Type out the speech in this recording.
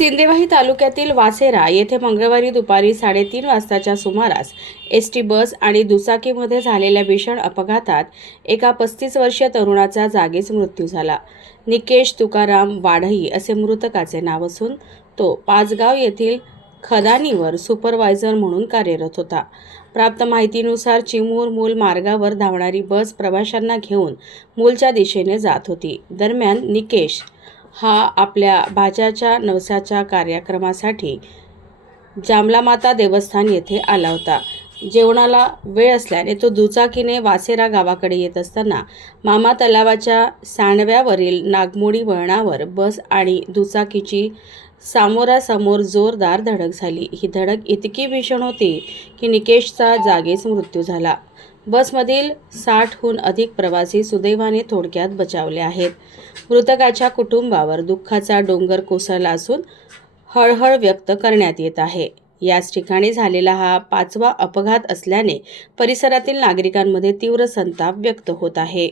सिंदेवाही तालुक्यातील वासेरा येथे मंगळवारी दुपारी 3:30 वाजताच्या सुमारास एसटी बस आणि दुचाकीमध्ये झालेल्या भीषण अपघातात एका 35 वर्षीय तरुणाचा जागीच मृत्यू झाला। निकेश तुकाराम वाढई असे मृतकाचे नाव असून तो पाचगाव येथील खदानीवर सुपरवायझर म्हणून कार्यरत होता। प्राप्त माहितीनुसार चिमूर मूल मार्गावर धावणारी बस प्रवाशांना घेऊन मूलच्या दिशेने जात होती। दरम्यान निकेश हा आपल्या भाच्याच्या नवसाच्या कार्यक्रमासाठी जामलामाता देवस्थान येथे आला होता। जेवणाला वेळ असल्याने तो दुचाकीने वासेरा गावाकडे येत असताना मामा तलावाच्या सांडव्यावरील नागमोडी वळणावर बस आणि दुचाकीची समोरासमोर जोरदार धडक झाली। ही धडक इतकी भीषण होती की निकेशचा जागीच मृत्यू झाला। बसमधील 60हून अधिक प्रवासी सुदैवाने थोडक्यात बचावले आहेत। मृतकाच्या कुटुंबावर दुःखाचा डोंगर कोसळला असून हळहळ व्यक्त करण्यात येत आहे। याच ठिकाणी झालेला हा 5वा अपघात असल्याने परिसरातील नागरिकांमध्ये तीव्र संताप व्यक्त होत आहे।